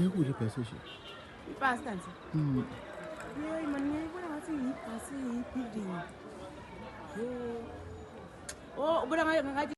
Ngekudla ibhasi nje. Ibhasi kanti? Yeyi mani ngiyayibona ngathi yibhasi yi-building. Oh, ubona ngathi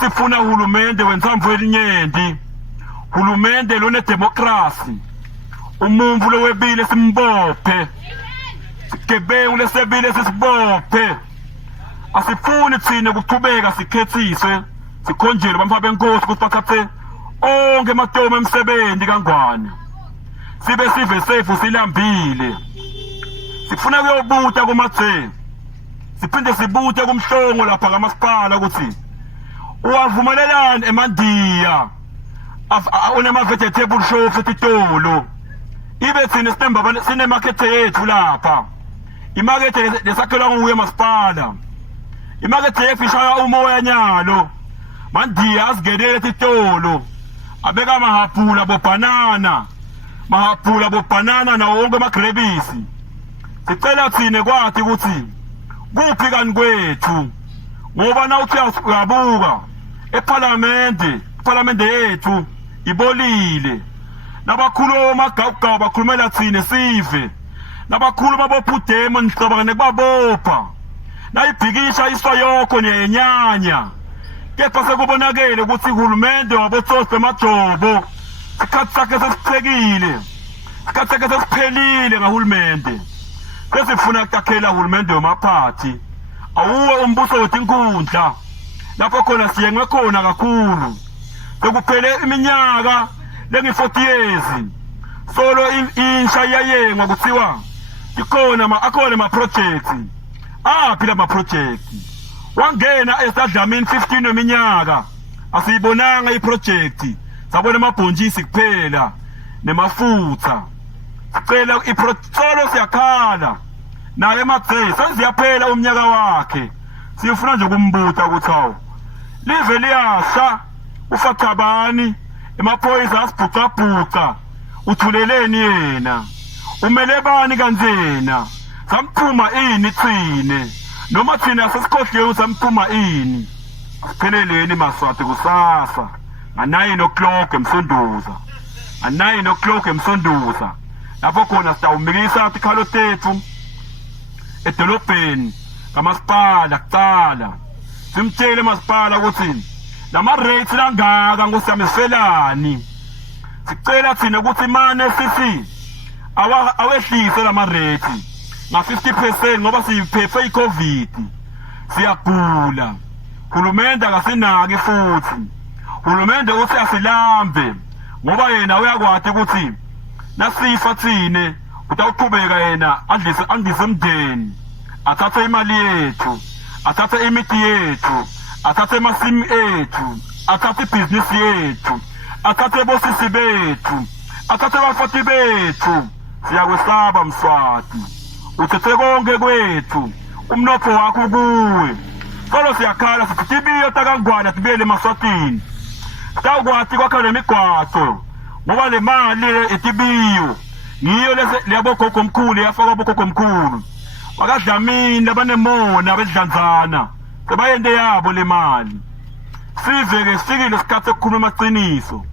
Sifuna uhulumende wensamvu elinyenti, hulumende lone demokrasi, umuntfu lowebile simbophe, sigebengu lesebile sisibophe. Asifuni thina kuchubeka sikhetsiswe, sikhonjele bamfa benkosi ukuthi bathathe onke amatoma emsebenzi kangwane. Sibe sive sefu silambile. Sifuna kuyobuta kumadze. Siphinde sibute kumhlongo lapha kamasipala ukuthi uwavumelelani emandiya unema-vegetable shops etitolo. Ibe thina sinemakhethe yethu lapha, imakethe lesakhelwa nguye masipala, imakethe yethu ishaya umoya nyalo. Mandiya asingenele etitolo abeka mahapula bobanana nawo wonke amagrebisi. Sicela thine kwathi ukuthi kuphi kani kwethu, ngoba nawuthi uyabuka ephalamende yethu ibolile. Nabakhulu omagawugawu bakhulumela thine sive, nabakhulu babophudemo nihloba kubabopha, nayibhikisha iswa yokho niyenyanya. Kepha sekubonakele ukuthi uhulumende wabotsotsi bemajobo isikhathi sakhe sesiphelile, isikhathi sakhe sesiphelile ngahulumende. Sesifuna kutakhela uhulumende wamaphathi, awuwe umbuso wethu inkundla lapho khona siyengwe khona kakhulu. Sekuphele iminyaka lengi-40 years solo insha iyayengwa kuthiwa akhona ama-projects. Aphila ama-projects wangena esadlamini 15 weminyaka asiyibonanga iprojekti, sabona amabhontshisi kuphela nemafutha. Sicela solo siyakhala naye emadze senziyaphela umnyaka wakhe. Siyofuna nje kumbuta ukuthi hawu live liyasha ufathabani emaphoyisa asibhucabhuca uthuleleni yena umele bani kanzena samphuma ini thine noma thina sesikhohliwe samphuma ini asipheleleni Maswati kusasa nga-9 o'clock emsonduza nga-9 o'clock emsonduza lapho khona sitawumikisa tikhalo tethu edolobheni kamasipala kucala simtshele masipala ukuthi lama-rates langaka ngosiyami sifelani sicela thina ukuthi mane sisi awehlise lama-rate nga-50% ngoba siphefe i-COVID siyagula hulumende akasinaki futhi hulumende ukuthi asilambe ngoba yena uyakwati ukuthi nasifa thine utawuqhubeka yena andise umndeni athathe imali yethu athathe imithi yethu athathe amasimu ethu athathe ibhizinisi yethu athathe bosisi bethu athathe abafati bethu siyakwesaba Mswati uthethe konke kwethu umnotho wakho kuwe kodwa siyakhala sithi tibiyo takangwana tibiyele Maswatini sitawukwati kwakha lemigwaco ngoba le mali etibiyo ngiyo leyabogogo omkhulu yafakwa abogogo omkhulu wakadlamini labanemona bedlanzana sebayente yabo le mali sive-ke sifikile isikhathi sokukhuluma amaqiniso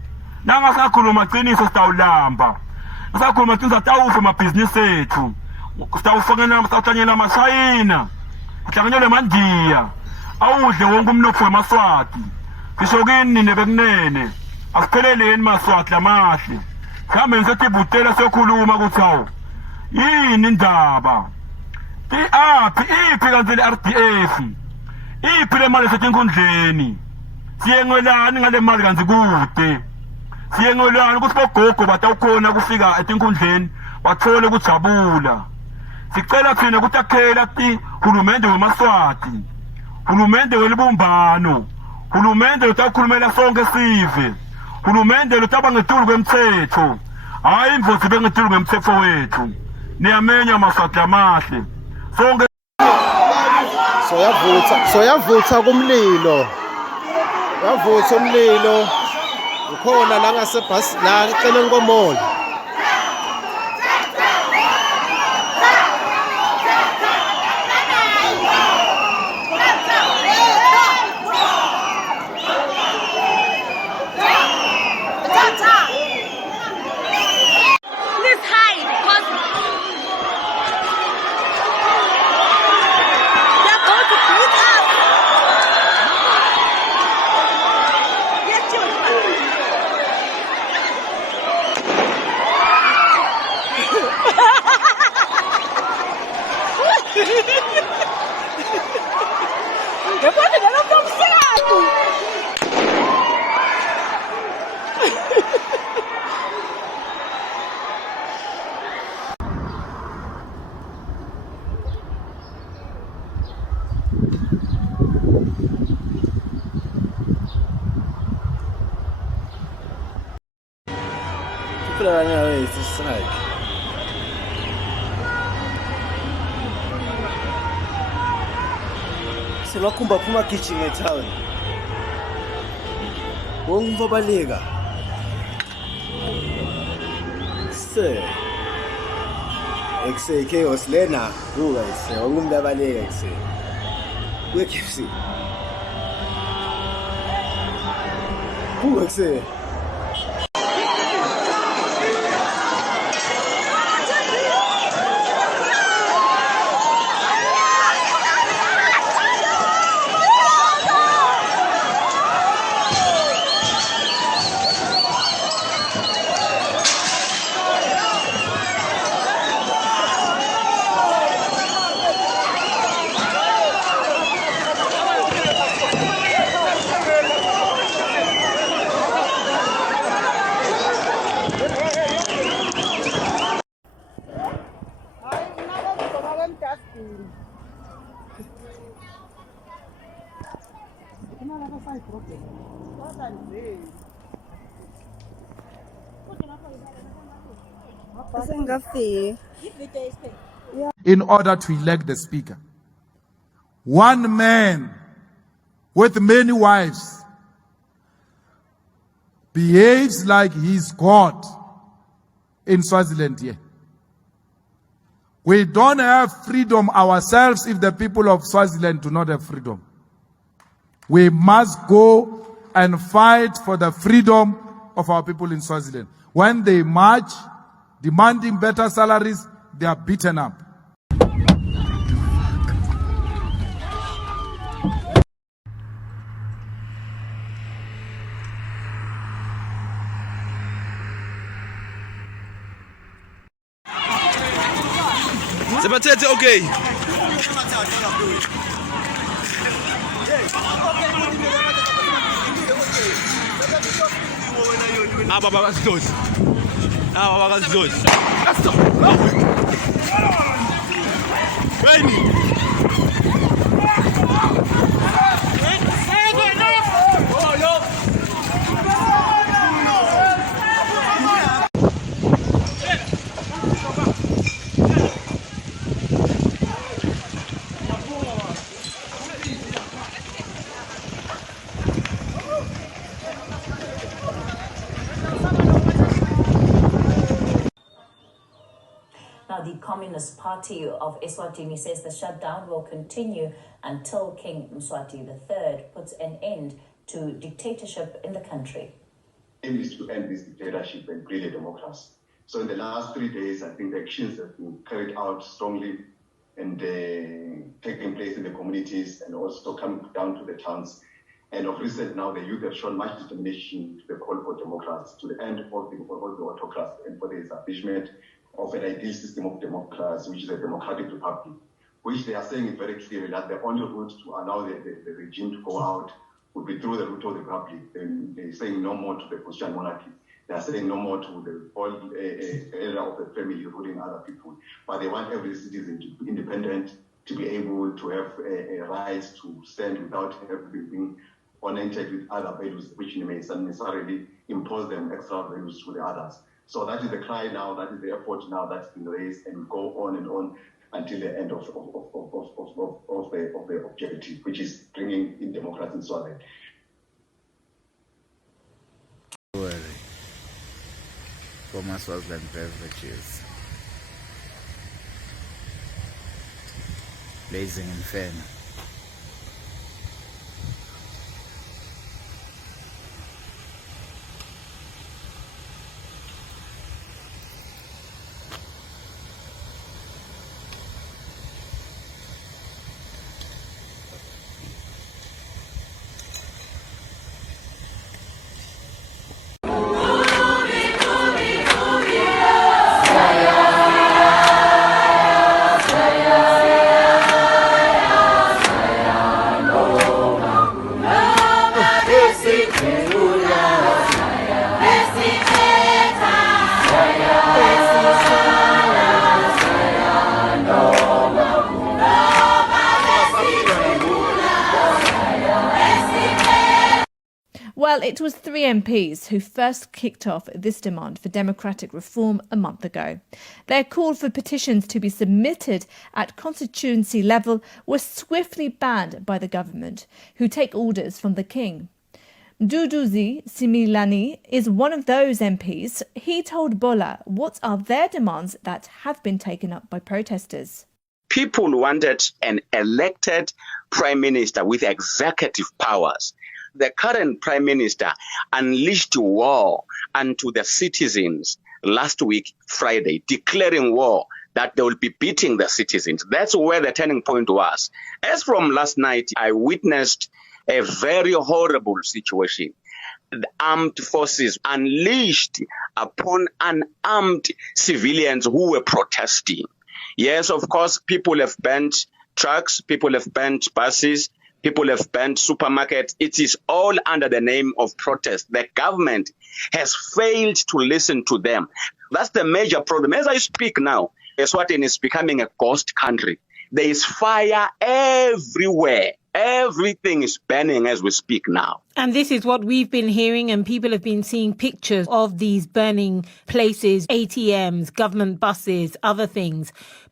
nangasakhuluma amaqiniso sitawulamba nasakhuluma amaqiniso atawufa amabhizinisi ethu sitawuhlanyela amashayina sihlanganyele mandiya awudle wonke umnotho weMaswati sisho kini nebekunene asipheleleni Maswati lamahle sihambe ngisethibhutela siyokhuluma ukuthi hawu yini indaba iphi kanti le-RDF iphi le mali esethinkundleni siyengelani ngale mali kanti kude siyengelani ukuthi bogogo batawukhona kufika etinkundleni bathole ukujabula sicela thina ukuthi akhela hulumende weMaswati hulumende welibumbano hulumende lotawukhulumela sonke sive hulumende lotaba ngetulu kwemthetho hayi imvothi bengetulu kwemthetho wethu niyamenya Maswati amahle sonke soyavutha kumlilo yavutha umlilo ukhona la ngasebhasi la eceleni komolo Silakhumba phuma kitchen etown. Wongo baleka. Exe chaos lena. Guys, wongo mdabaleka exe. We KFC. Exe. In order to elect the speaker. One man with many wives behaves like he's God in Swaziland here. We don't have freedom ourselves if the people of Swaziland do not have freedom. We must go and fight for the freedom of our people in Swaziland. When they march, demanding better salaries, they are beaten up. Sebatete, okay. Baba close. Baba close. Let's go. Now, the Communist Party of Eswatini says the shutdown will continue until King Mswati III puts an end to dictatorship in the country. The aim is to end this dictatorship and create a democracy. So in the last 3 days, I think the actions have been carried out strongly and taking place in the communities and also coming down to the towns. And of recent now, the youth have shown much determination to the call for democracy, to the end of the autocracy and for the establishment of an ideal system of democracy, which is a democratic republic, which they are saying it very clearly that the only route to allow the regime to go out would be through the route of the republic. They're saying no more to the constitutional monarchy. They are saying no more to the whole area of the family ruling other people. But they want every citizen to be independent, to be able to have a right to stand without being connected with other values, which may necessarily impose them extra values to the others. So that is the cry now, that is the effort now that's been raised, and go on and on until the end of the objective, which is bringing in democracy in Swaziland. Former Swaziland beverages. Blazing Inferno. Well, it was 3 MPs who first kicked off this demand for democratic reform a month ago. Their call for petitions to be submitted at constituency level was swiftly banned by the government, who take orders from the king. Duduzi Similani is one of those MPs. He told Bola what are their demands that have been taken up by protesters. People wanted an elected prime minister with executive powers. The current prime minister unleashed war onto the citizens last week, Friday, declaring war that they will be beating the citizens. That's where the turning point was. As from last night, I witnessed a very horrible situation. The armed forces unleashed upon unarmed civilians who were protesting. Yes, of course, people have burnt trucks, people have burnt buses, people have burnt supermarkets. It is all under the name of protest. The government has failed to listen to them. That's the major problem. As I speak now, Eswatini is becoming a ghost country. There is fire everywhere. Everything is burning as we speak now. And this is what we've been hearing, and people have been seeing pictures of these burning places, ATMs, government buses, other things.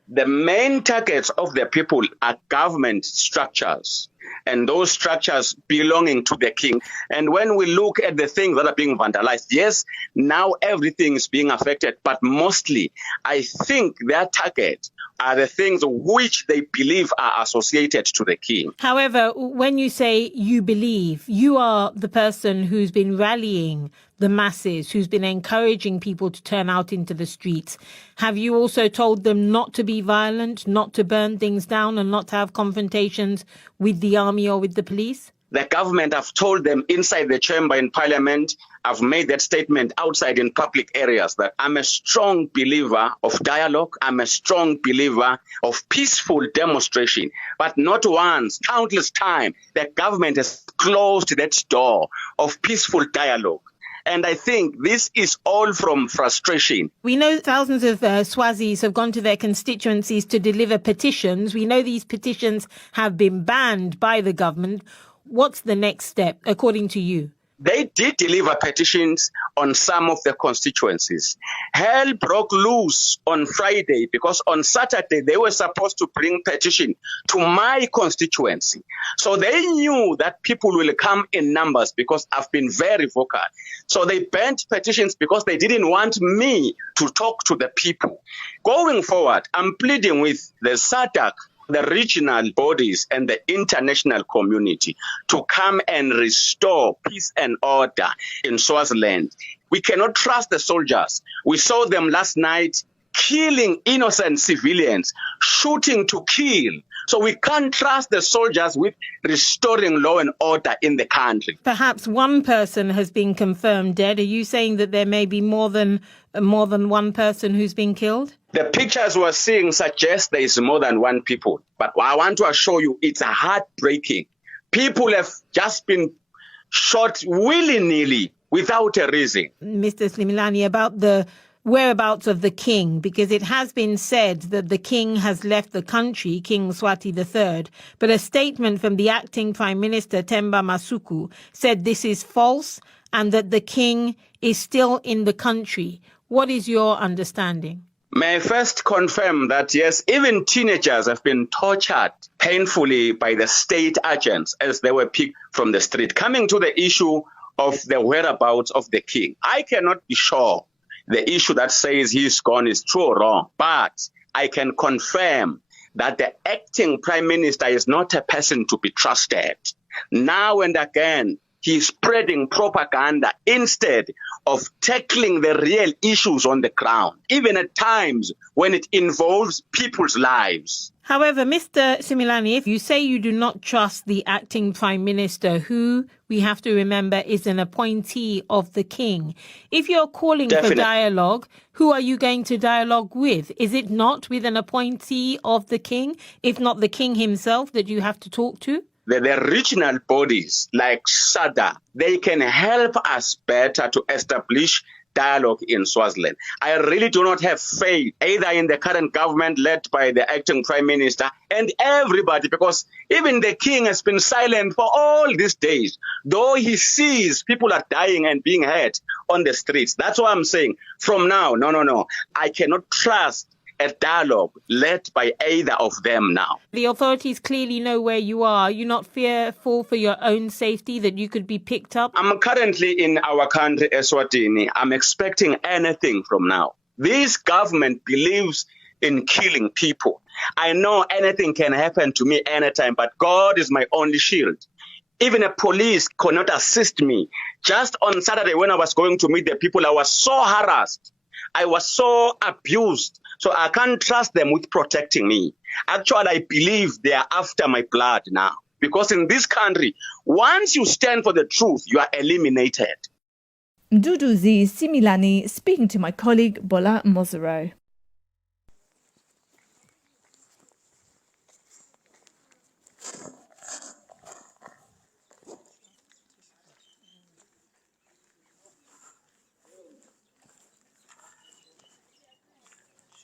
The main targets of the people are government structures. and those structures belonging to the king. And when we look at the things that are being vandalized, yes, now everything is being affected, but mostly I think their target are the things which they believe are associated to the king. However, when you say you believe, you are the person who's been rallying the masses, who's been encouraging people to turn out into the streets. Have you also told them not to be violent, not to burn things down, and not to have confrontations with the army or with the police? The government have told them inside the chamber in parliament. I've made that statement outside in public areas that I'm a strong believer of dialogue. I'm a strong believer of peaceful demonstration. But not once, countless times, the government has closed that door of peaceful dialogue. And I think this is all from frustration. We know thousands of Swazis have gone to their constituencies to deliver petitions. We know these petitions have been banned by the government. What's the next step, according to you? They did deliver petitions on some of the constituencies. Hell broke loose on Friday because on Saturday they were supposed to bring petition to my constituency. So they knew that people will come in numbers because I've been very vocal. So they banned petitions because they didn't want me to talk to the people. Going forward, I'm pleading with the SADC, the regional bodies and the international community to come and restore peace and order in Swaziland. We cannot trust the soldiers. We saw them last night killing innocent civilians, shooting to kill. So we can't trust the soldiers with restoring law and order in the country. Perhaps one person has been confirmed dead. Are you saying that there may be more than one person who's been killed? The pictures we're seeing suggest there is more than one people. But I want to assure you, it's heartbreaking. People have just been shot willy-nilly without a reason. Mr. Slimilani, about the whereabouts of the king, because it has been said that the king has left the country, King Mswati III, but a statement from the acting Prime Minister, Themba Masuku, said this is false and that the king is still in the country. What is your understanding? May I first confirm that, yes, even teenagers have been tortured painfully by the state agents as they were picked from the street. Coming to the issue of the whereabouts of the king, I cannot be sure the issue that says he's gone is true or wrong, but I can confirm that the acting prime minister is not a person to be trusted. Now and again, he's spreading propaganda instead of tackling the real issues on the ground, even at times when it involves people's lives. However, Mr. Similani, if you say you do not trust the acting prime minister, who we have to remember is an appointee of the king, if you're calling for dialogue, who are you going to dialogue with? Is it not with an appointee of the king, if not the king himself, that you have to talk to? The regional bodies like SADC, they can help us better to establish dialogue in Swaziland. I really do not have faith either in the current government led by the acting prime minister and everybody, because even the king has been silent for all these days, though he sees people are dying and being hurt on the streets. That's why I'm saying from now, no, I cannot trust a dialogue led by either of them now. The authorities clearly know where you are. Are you not fearful for your own safety that you could be picked up? I'm currently in our country, Eswatini. I'm expecting anything from now. This government believes in killing people. I know anything can happen to me anytime, but God is my only shield. Even a police could not assist me. Just on Saturday when I was going to meet the people, I was so harassed. I was so abused. So I can't trust them with protecting me. Actually, I believe they are after my blood now. Because in this country, once you stand for the truth, you are eliminated. Mduduzi Similani speaking to my colleague Bola Mozero.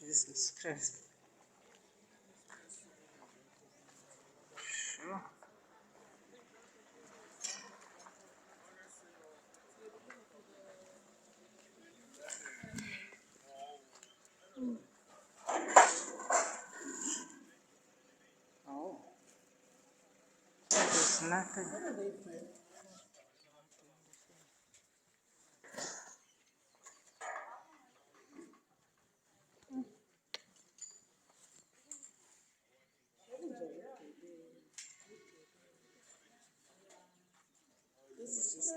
Jesus Christ. Oh. nothing. This is just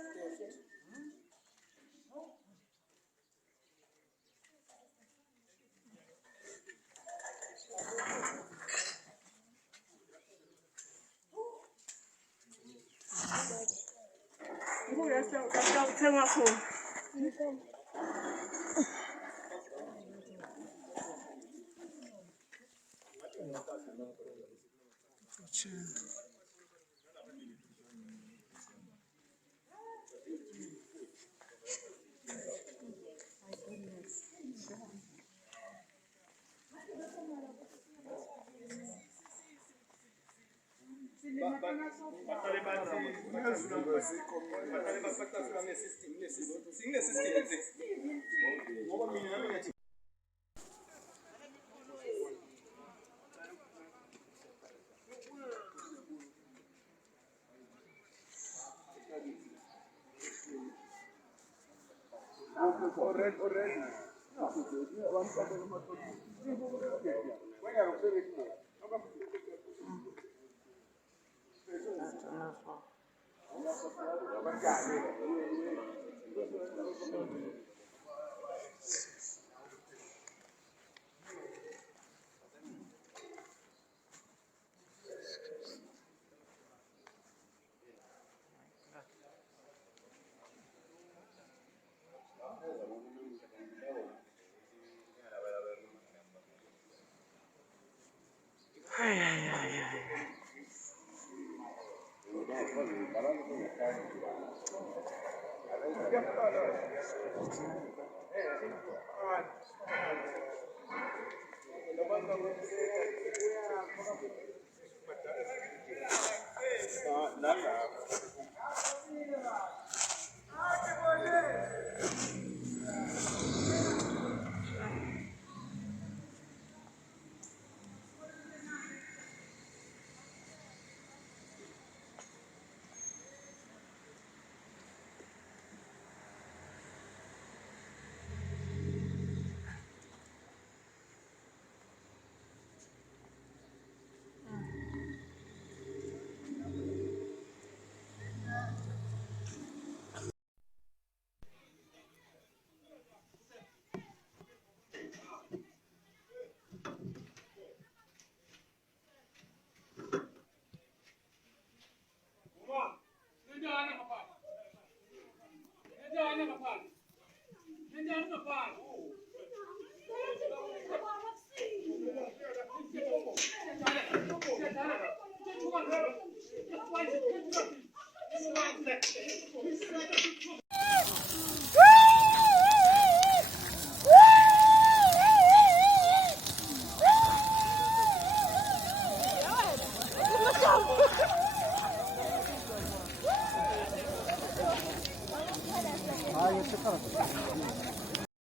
theft.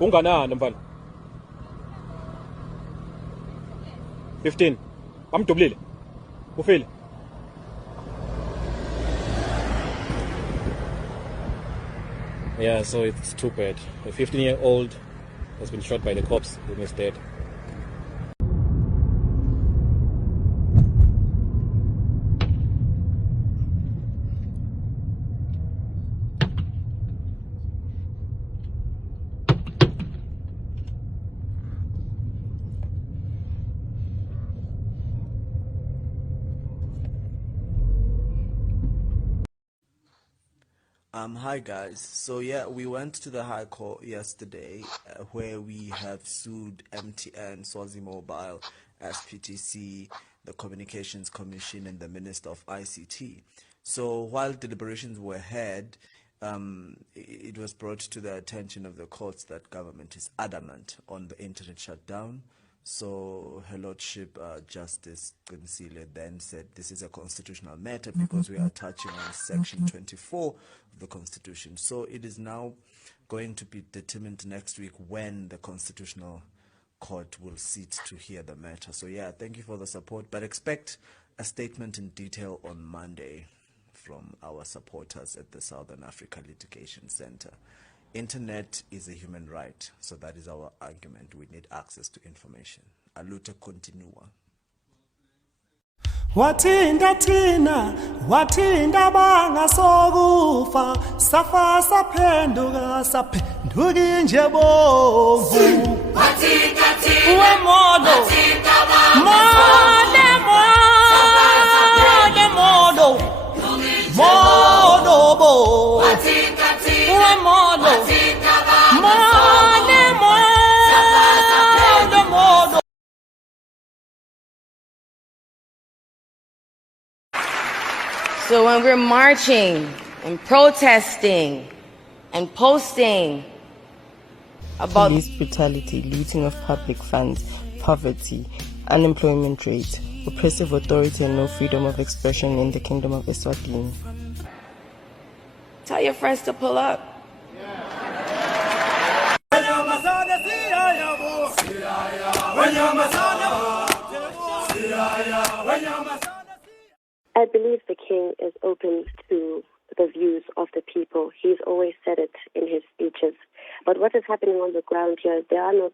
Unganani mfana? 15. Bamdubulile. Ufile. Yeah, so it's too bad. A 15-year-old has been shot by the cops and is dead. Hi guys. So yeah, we went to the High Court yesterday where we have sued MTN, Swazi Mobile, SPTC, the Communications Commission and the Minister of ICT. So while deliberations were held, it was brought to the attention of the courts that government is adamant on the internet shutdown. So Her Lordship Justice Qinisile then said this is a constitutional matter because we are touching on Section 24 of the Constitution. So it is now going to be determined next week when the Constitutional court will sit to hear the matter. So yeah, thank you for the support, but expect a statement in detail on Monday from our supporters at the Southern Africa Litigation Center. Internet is a human right, so that is our argument. We need access to information. Aluta continua. Wathinda thina wathinda banga sokufa safa saphenduka nje bovu wathinda thina modo bo wathinda thina modo So when we're marching and protesting and posting about police brutality, looting of public funds, poverty, unemployment rate, oppressive authority and no freedom of expression in the Kingdom of Eswatini, tell your friends to pull up. I believe the king is open to the views of the people. He's always said it in his speeches. But what is happening on the ground here, there are no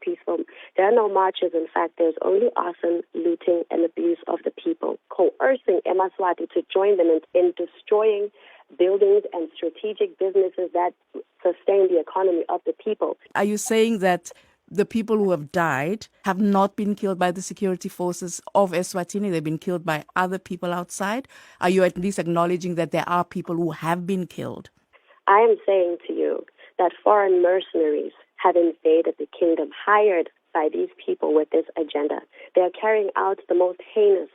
marches. In fact, there's only arson, looting, and abuse of the people, coercing Eswatini to join them in destroying buildings and strategic businesses that sustain the economy of the people. Are you saying that the people who have died have not been killed by the security forces of Eswatini? They've been killed by other people outside? Are you at least acknowledging that there are people who have been killed? I am saying to you that foreign mercenaries have invaded the kingdom, hired by these people with this agenda. They are carrying out the most heinous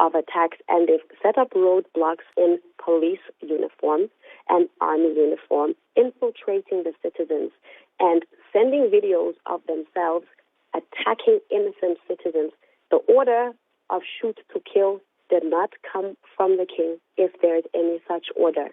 of attacks, and they've set up roadblocks in police uniform and army uniform, infiltrating the citizens and sending videos of themselves attacking innocent citizens. The order of shoot to kill did not come from the king, if there is any such order.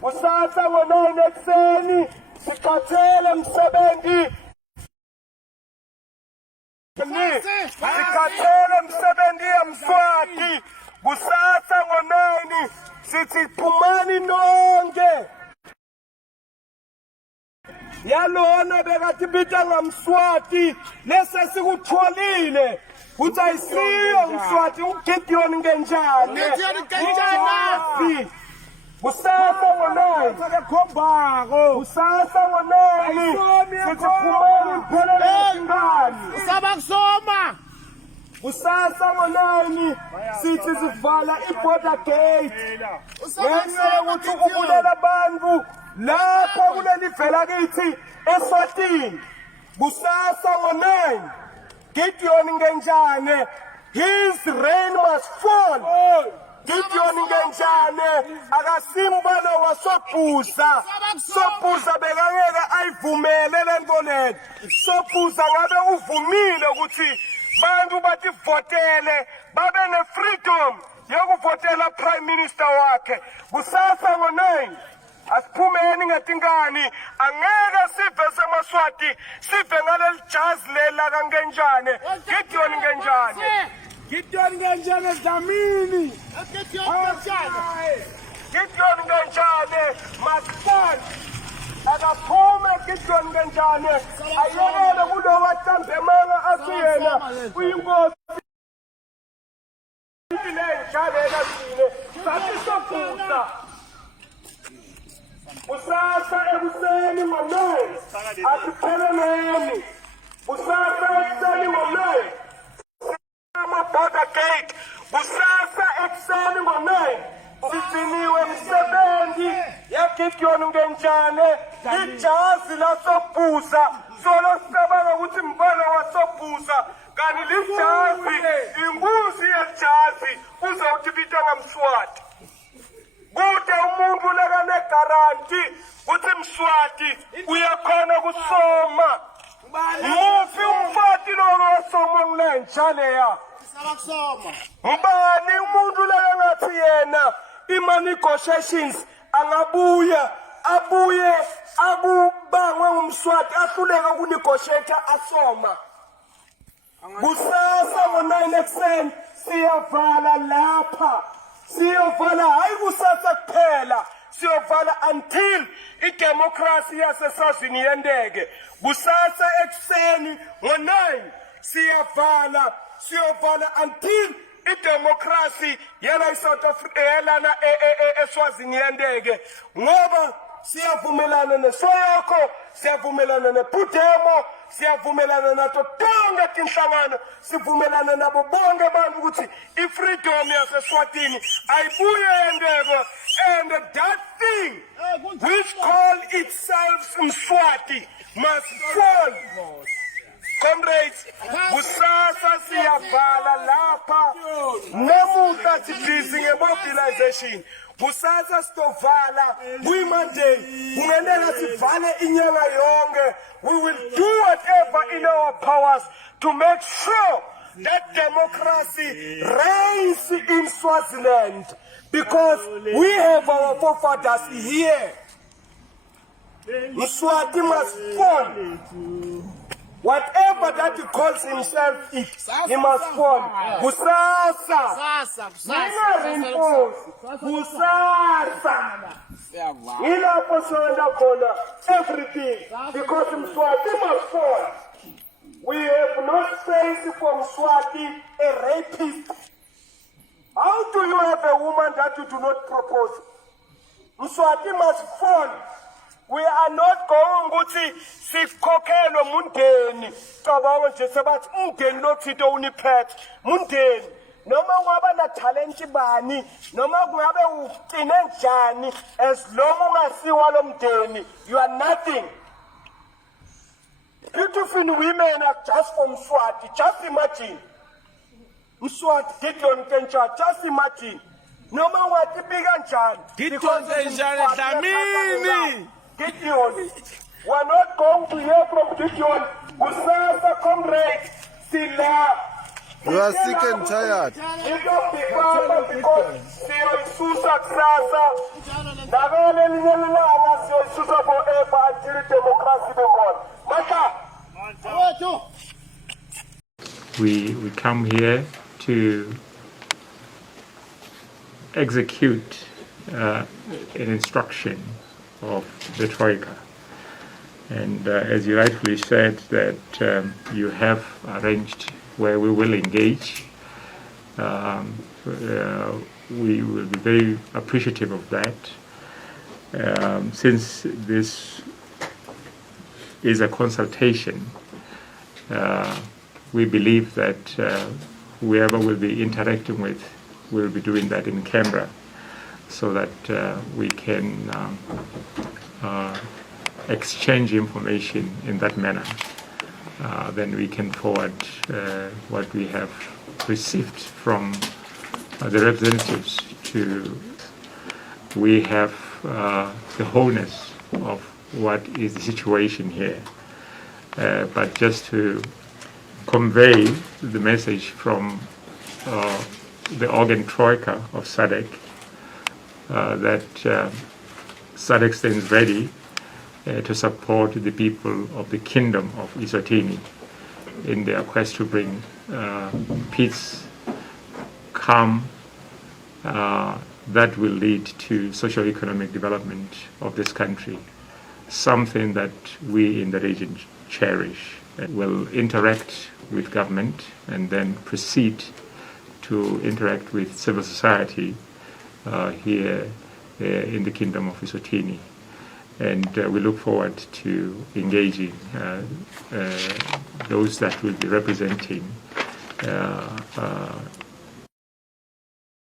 Kusasa ngonono ekseni sikhathele msebenzi sikhathele msebenzi eMswati kusasa ngo9 sithi phumani nonke yalona bekathi bita ngamswati lese sikutholile uthi ayisiyo Mswati uGideon ngenjani Kusasa ngonono khombako kusasa ngonono sithi phumani iphelele ingane usaba kusoma kusasa ngo9 sithi sivala i-border gate ngenxa yokuthi ukubulela abantu lapho kuleli vela kithi Eswatini kusasa ngo9 Gideon ngenjane his reign must fall Gideon ngenjane akasimbana wasobhuza sobhuza bekangeke ayivumele lento le sobhuza ngabe uvumile ukuthi bantu bativotele babe ne-freedom yokuvotela prime minister wakhe kusasa ngo-9 asiphumeni ngetinkani angeke sive semaswati sive ngaleli jazi lela kangenjane Gideon Ngenjane Gideon Ngenjane Dlamini. Gideon Ngenjane masipani akaphume Gideon Ngenjane ayekele kulo wathambemanga asiyena uyinkosi lenjalela sine sathi sofusa kusasa ekuseni ngo-9 asipheleleni kusasa ekuseni ngo-9 ama-border gate kusasa ekuseni ngo-9 sigciniwe msebenzi yaGideon Ngenjane ijazi lasobhuza solo sicabanga ukuthi mbala wasobhuza kanti lijazi inkunzi yejazi uzawuthi bitwa ngamswati kude umuntu lekanegaranti ukuthi mswati uyakhona kusoma muphi umfati loko wasoma ngilenja leya mbani umuntu lekangathi yena ima-negotiations angabuya abuye akubangwe ngumswati ahluleka ukunegotiate asoma kusasa ngo-9 ekuseni siyavala lapha siyovala hayi kusasa kuphela siyovala until idemocracy yasesazini yendeke kusasa ekuseni ngo-9 siyovala until idemocracy yala iSouth Africa yalana eSwazini yendeke ngoba siyavumelana neSoyoko siyavumelana nePudemo siyavumelana nato tonke tinhlangano sivumelana nabo bonke abantu ukuthi ifreedom yaseSwatini ayibuye yendeko and that thing which call itself Mswati must fall. Comrades, kusasa siyavala lapha namuhla sibhizi ngemobilization kusasa sitovala kuyi-Monday kungeneka sivale inyanga yonke. We will do whatever in our powers to make sure that democracy reigns in Swaziland because we have our forefathers here. Mswati must fall. Whatever that he calls himself, he must fall. Kusasa. Kusasa. Ilapho soenda khona everything because Mswati must fall. We have no space for Mswati, a rapist. How do you have a woman that you do not propose? Mswati must fall. We are not going ukuthi sikhokhelwe mundeni cabanga nje sebathi umndeni lothito uniphethe mundeni noma ungaba na talent bani noma kungabe uqine njani as long ungasiwa lo mndeni you are nothing. Beautiful women are just from Mswati. Just imagine Mswati Gideon Ngenjane, just imagine noma watipika njani Gideon Ngenjane Dlamini. Gideon, we are not going to hear from Gideon. Kusasa, comrades, sila. You are sick and tired. We come here to execute an instruction of the Troika. And as you rightfully said, that you have arranged where we will engage. We will be very appreciative of that. Since this is a consultation, we believe that whoever we'll be interacting with will be doing that in Canberra, so that we can exchange information in that manner. Then we can forward what we have received from the representatives to. We have the wholeness of what is the situation here, but just to convey the message from the organ troika of SADC that SADC stands ready to support the people of the Kingdom of Eswatini in their quest to bring peace, calm, that will lead to socio-economic development of this country, something that we in the region cherish. Will interact with government and then proceed to interact with civil society here in the Kingdom of Eswatini. And we look forward to engaging those that will be representing